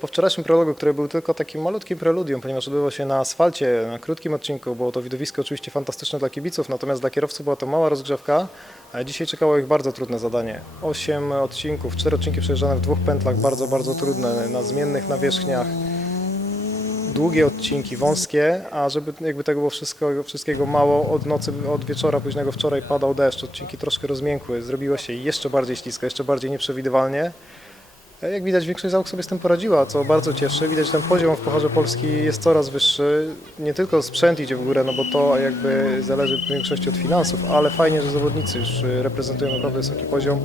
Po wczorajszym prologu, który był tylko takim malutkim preludium, ponieważ odbyło się na asfalcie, na krótkim odcinku, było to widowisko oczywiście fantastyczne dla kibiców, natomiast dla kierowców była to mała rozgrzewka. a Dzisiaj czekało ich bardzo trudne zadanie. Osiem odcinków, cztery odcinki przejeżdżane w dwóch pętlach, bardzo, bardzo trudne, na zmiennych nawierzchniach. Długie odcinki, wąskie, a żeby jakby tego było wszystko, wszystkiego mało, od nocy, od wieczora późnego wczoraj padał deszcz, odcinki troszkę rozmiękły, zrobiło się jeszcze bardziej ślisko, jeszcze bardziej nieprzewidywalnie. E, Jak widać, większość załóg sobie z tym poradziła, co bardzo cieszy. Widać, ten poziom w Pucharze Polski jest coraz wyższy. Nie tylko sprzęt idzie w górę, no bo to jakby zależy w większości od finansów, ale fajnie, że zawodnicy już y, reprezentują naprawdę wysoki poziom.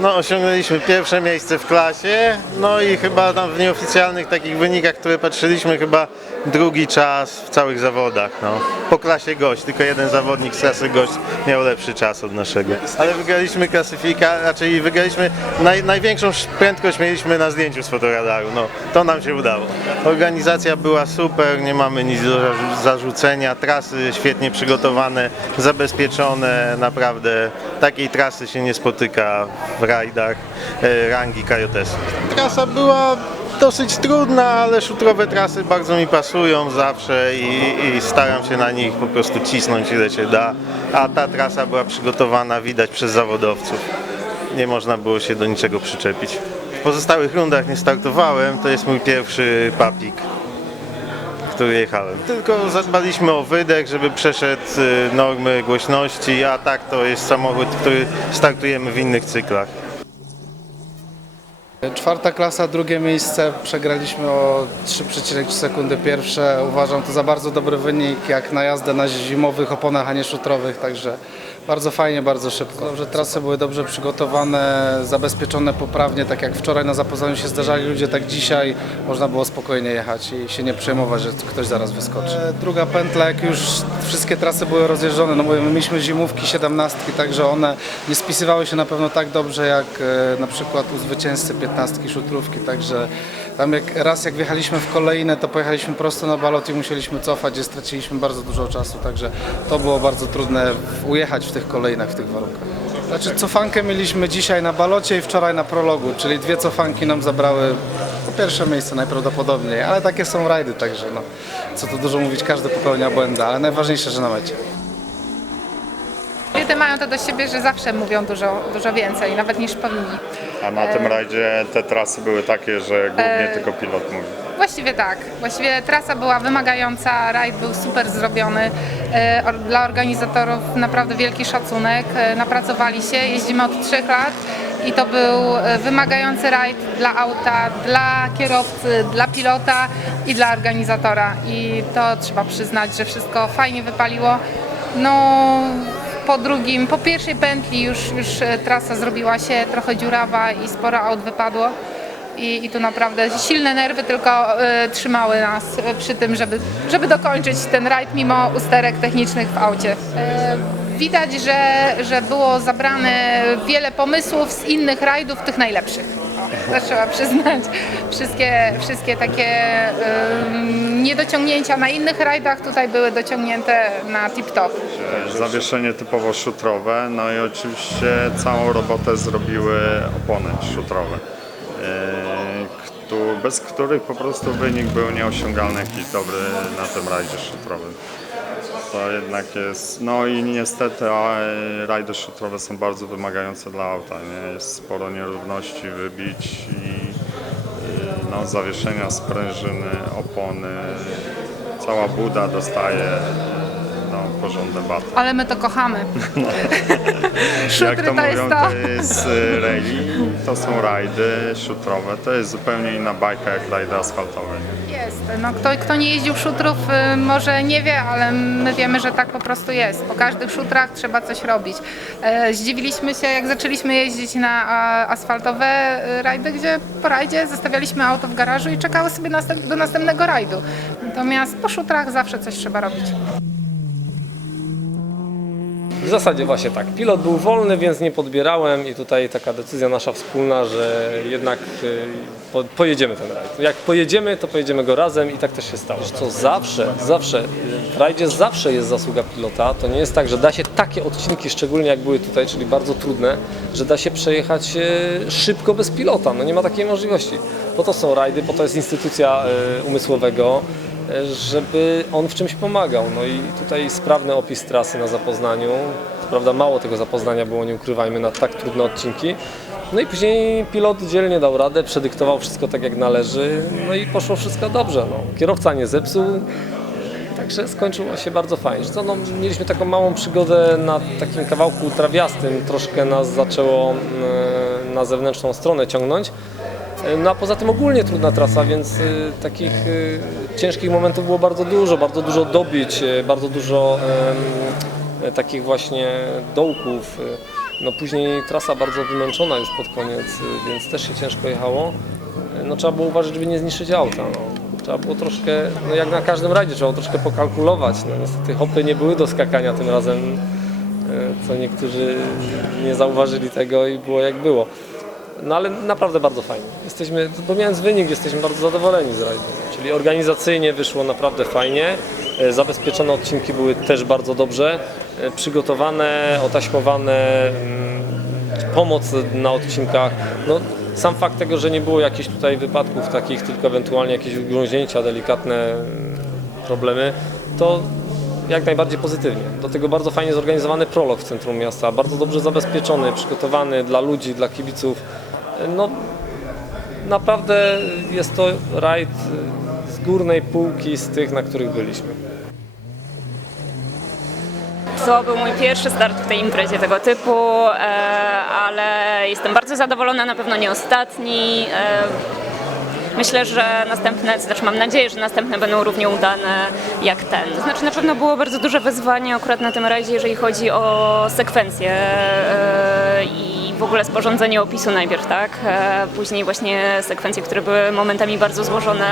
No, osiągnęliśmy pierwsze miejsce w klasie, no i chyba tam w nieoficjalnych takich wynikach, które patrzyliśmy, chyba drugi czas w całych zawodach. No. Po klasie gość, tylko jeden zawodnik z klasy gość miał lepszy czas od naszego. Ale wygraliśmy klasyfikację, raczej wygraliśmy, naj, największą sz- prędkość mieliśmy na zdjęciu z fotoradaru, no to nam się udało. Organizacja była super, nie mamy nic do zarzu- zarzucenia, trasy świetnie przygotowane, zabezpieczone, naprawdę takiej trasy się nie spotyka w rajdach e, rangi KJS. Trasa była dosyć trudna, ale szutrowe trasy bardzo mi pasują zawsze i, i staram się na nich po prostu cisnąć ile się da, a ta trasa była przygotowana, widać przez zawodowców. Nie można było się do niczego przyczepić. W pozostałych rundach nie startowałem, to jest mój pierwszy papik który jechałem. Tylko zadbaliśmy o wydech, żeby przeszedł y, normy głośności, a tak to jest samochód, który startujemy w innych cyklach. Czwarta klasa, drugie miejsce, przegraliśmy o 3,3 sekundy pierwsze. Uważam to za bardzo dobry wynik, jak na jazdę na zimowych oponach, a nie szutrowych, także bardzo fajnie, bardzo szybko. Dobrze, trasy były dobrze przygotowane, zabezpieczone poprawnie, tak jak wczoraj na zapoznaniu się zdarzali ludzie, tak dzisiaj można było spokojnie jechać i się nie przejmować, że ktoś zaraz wyskoczy. E, Druga pętla, jak już wszystkie trasy były rozjeżdżone, no bo my mieliśmy zimówki, siedemnastki, także one nie spisywały się na pewno tak dobrze jak e, na przykład u zwycięzcy piętnastki szutrówki, także tam jak raz jak wjechaliśmy w kolejne, to pojechaliśmy prosto na balot i musieliśmy cofać, gdzie straciliśmy bardzo dużo czasu, także to było bardzo trudne ujechać w tych kolejnach, w tych warunkach. Znaczy cofankę mieliśmy dzisiaj na balocie i wczoraj na prologu, czyli dwie cofanki nam zabrały pierwsze miejsce najprawdopodobniej, ale takie są rajdy, także no, co tu dużo mówić, każdy popełnia błędy, ale najważniejsze, że na mecie. Kobiety mają to do siebie, że zawsze mówią dużo, dużo więcej, nawet niż powinni. A na tym rajdzie te trasy były takie, że głównie E, tylko pilot mówi. Właściwie tak. Właściwie trasa była wymagająca, rajd był super zrobiony. E, Dla organizatorów naprawdę wielki szacunek. E, Napracowali się, jeździmy od trzech lat i to był e, wymagający rajd dla auta, dla kierowcy, dla pilota i dla organizatora. I to trzeba przyznać, że wszystko fajnie wypaliło. No, po drugim, po pierwszej pętli już, już e, trasa zrobiła się trochę dziurawa i sporo aut wypadło. I, i tu naprawdę silne nerwy tylko e, trzymały nas e, przy tym, żeby, żeby dokończyć ten rajd mimo usterek technicznych w aucie. E, widać, że, że było zabrane wiele pomysłów z innych rajdów, tych najlepszych. To trzeba przyznać. Wszystkie, wszystkie takie niedociągnięcia na innych rajdach tutaj były dociągnięte na tip-top. Zawieszenie typowo szutrowe, no i oczywiście całą robotę zrobiły opony szutrowe, któ- bez których po prostu wynik był nieosiągalny jakiś dobry na tym rajdzie szutrowym. To jednak jest, no i niestety e, rajdy szutrowe są bardzo wymagające dla auta, nie? jest sporo nierówności, wybić i e, no, zawieszenia sprężyny, opony, cała buda dostaje no, porządne baty. Ale my to kochamy. Jak Szutry to mówią, to. jest e, rally, to są rajdy szutrowe, to jest zupełnie inna bajka jak rajdy asfaltowe. Nie? Jest. No, kto, kto nie jeździł szutrów, y, może nie wie, ale my wiemy, że tak po prostu jest. Po każdych szutrach trzeba coś robić. E, Zdziwiliśmy się, jak zaczęliśmy jeździć na asfaltowe y, rajdy, gdzie po rajdzie zostawialiśmy auto w garażu i czekały sobie następ, do następnego rajdu. Natomiast po szutrach zawsze coś trzeba robić. W zasadzie właśnie tak. Pilot był wolny, więc nie podbierałem i tutaj taka decyzja nasza wspólna, że jednak y, po, pojedziemy ten rajd. Jak pojedziemy, to pojedziemy go razem i tak też się stało. Co zawsze, zawsze, w rajdzie zawsze jest zasługa pilota. To nie jest tak, że da się takie odcinki, szczególnie jak były tutaj, czyli bardzo trudne, że da się przejechać y, szybko bez pilota. No nie ma takiej możliwości. Po to są rajdy, po to jest instytucja y, umysłowego żeby on w czymś pomagał. No i tutaj sprawny opis trasy na zapoznaniu. Prawda mało tego zapoznania było, nie ukrywajmy, na tak trudne odcinki. No i później pilot dzielnie dał radę, przedyktował wszystko tak jak należy, no i poszło wszystko dobrze. No. Kierowca nie zepsuł, Także skończyło się bardzo fajnie. No, mieliśmy taką małą przygodę na takim kawałku trawiastym, troszkę nas zaczęło mm, na zewnętrzną stronę ciągnąć. No a poza tym ogólnie trudna trasa, więc y, takich ciężkich momentów było bardzo dużo, bardzo dużo dobić, bardzo dużo takich właśnie dołków. No później trasa bardzo wymęczona już pod koniec, y, więc też się ciężko jechało. Y, No trzeba było uważać, żeby nie zniszczyć auta. No. Trzeba było troszkę, no jak na każdym rajdzie, trzeba było troszkę pokalkulować. No niestety hopy nie były do skakania tym razem, y, co niektórzy nie zauważyli tego i było jak było. No ale naprawdę bardzo fajnie. Jesteśmy, pomijając wynik, jesteśmy bardzo zadowoleni z rajdu. Czyli organizacyjnie wyszło naprawdę fajnie. Zabezpieczone odcinki były też bardzo dobrze. E, Przygotowane, otaśmowane, mm, pomoc na odcinkach. No, sam fakt tego, że nie było jakichś tutaj wypadków takich, tylko ewentualnie jakieś ugrząźnięcia, delikatne mm, problemy, to jak najbardziej pozytywnie. Do tego bardzo fajnie zorganizowany prolog w centrum miasta, bardzo dobrze zabezpieczony, przygotowany dla ludzi, dla kibiców. No, naprawdę jest to rajd z górnej półki z tych, na których byliśmy. To był mój pierwszy start w tej imprezie tego typu, e, ale jestem bardzo zadowolona, na pewno nie ostatni. E, Myślę, że następne, znaczy mam nadzieję, że następne będą równie udane jak ten. Znaczy na pewno było bardzo duże wyzwanie akurat na tym rajdzie, jeżeli chodzi o sekwencje e, i w ogóle sporządzenie opisu najpierw, tak? E, Później właśnie sekwencje, które były momentami bardzo złożone,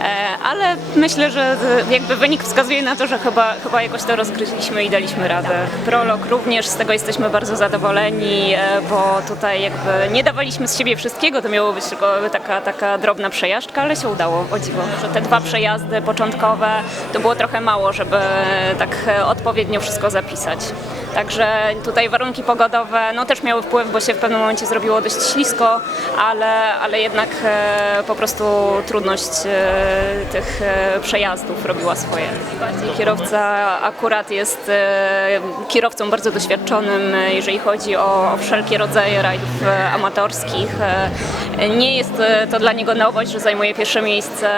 e, ale myślę, że jakby wynik wskazuje na to, że chyba, chyba jakoś to rozgryźliśmy i daliśmy radę. Prolog również, z tego jesteśmy bardzo zadowoleni, e, bo tutaj jakby nie dawaliśmy z siebie wszystkiego, to miało być tylko taka, taka drobna przejażdżka, ale się udało, o dziwo, że te dwa przejazdy początkowe to było trochę mało, żeby tak odpowiednio wszystko zapisać. Także tutaj warunki pogodowe no, też miały wpływ, bo się w pewnym momencie zrobiło dość ślisko, ale, ale jednak e, po prostu trudność e, tych e, przejazdów robiła swoje. Kierowca akurat jest kierowcą bardzo doświadczonym, jeżeli chodzi o, wszelkie rodzaje rajdów amatorskich. Nie jest to dla niego nowość, że zajmuje pierwsze miejsce.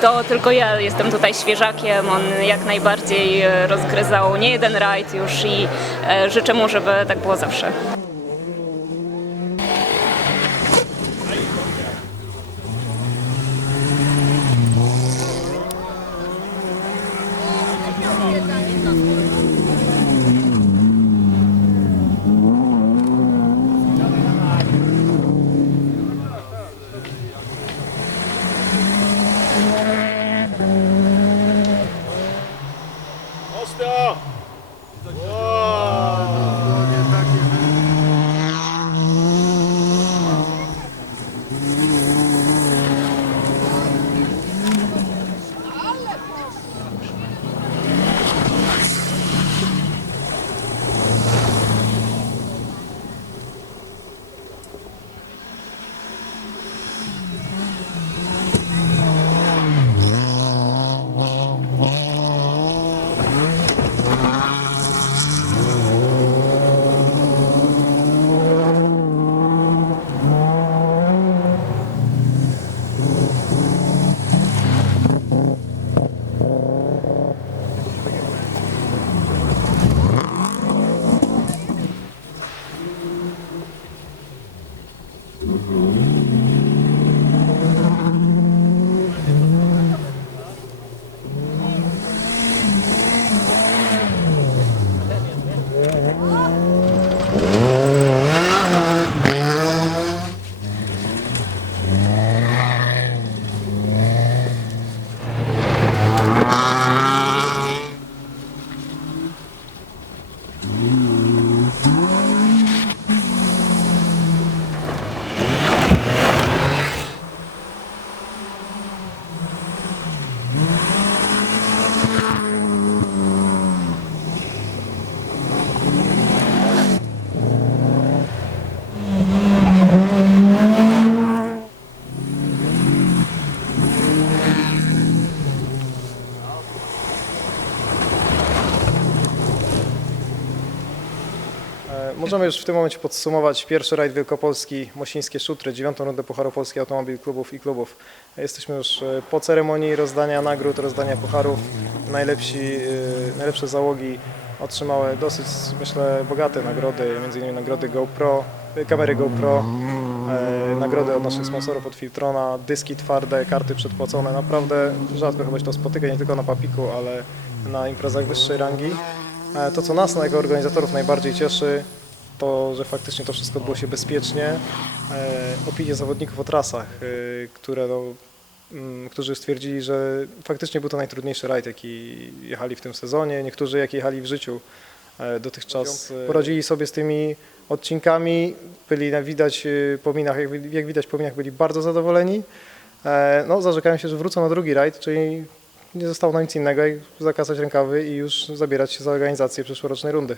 To tylko ja jestem tutaj świeżakiem. On jak najbardziej e, rozgryzał nie jeden rajd już i e, życzę mu, żeby tak było zawsze. Możemy już w tym momencie podsumować pierwszy rajd Wielkopolski Mosińskie Szutry, dziewiątą rundę Pucharu Polski Automobil Klubów i Klubów. Jesteśmy już e, po ceremonii rozdania nagród, rozdania pucharów. Najlepsi, e, najlepsze załogi otrzymały dosyć, myślę, bogate nagrody, m.in. nagrody GoPro, e, kamery GoPro, nagrody od naszych sponsorów, od Filtrona, dyski twarde, karty przedpłacone. Naprawdę rzadko chyba się to spotyka, nie tylko na Papiku, ale na imprezach wyższej rangi. To, co nas, jako organizatorów, najbardziej cieszy, to, że faktycznie to wszystko odbyło się bezpiecznie. E, Opinie zawodników o trasach, e, które no, mm, którzy stwierdzili, że faktycznie był to najtrudniejszy rajd, jaki jechali w tym sezonie. Niektórzy, jak jechali w życiu e, dotychczas, poradzili sobie z tymi odcinkami. Byli na widać po minach, jak, widać po minach, byli bardzo zadowoleni. No, zarzekają się, że wrócą na drugi rajd, czyli nie zostało nam nic innego, jak zakasać rękawy i już zabierać się za organizację przyszłorocznej rundy.